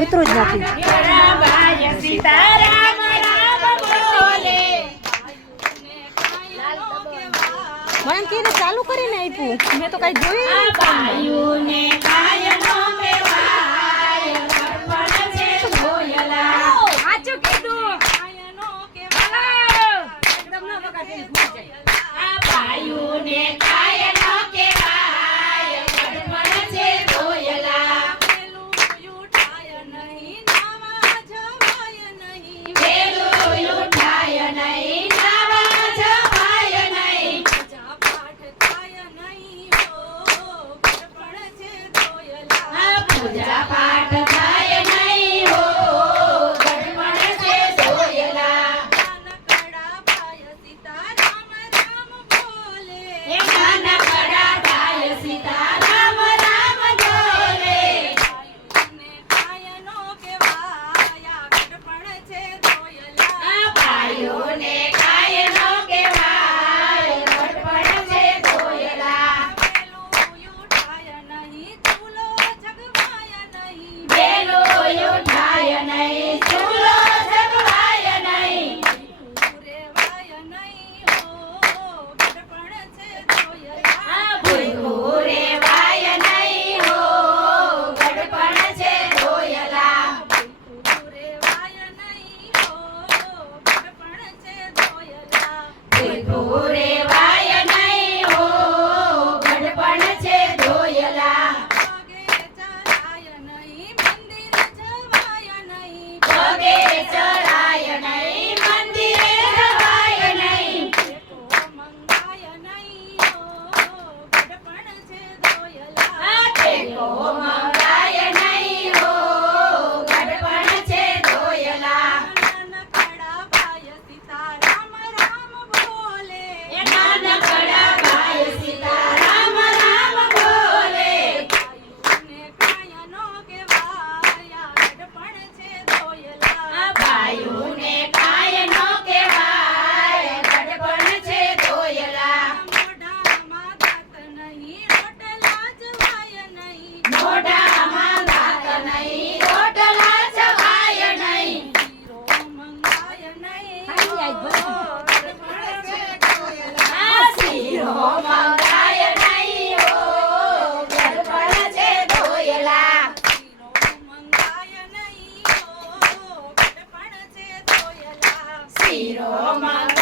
ઉતરું જ નથી મને કીને ચાલુ કરીને આપ્યું. મેં તો કઈ જોયું ને Peace. Shiro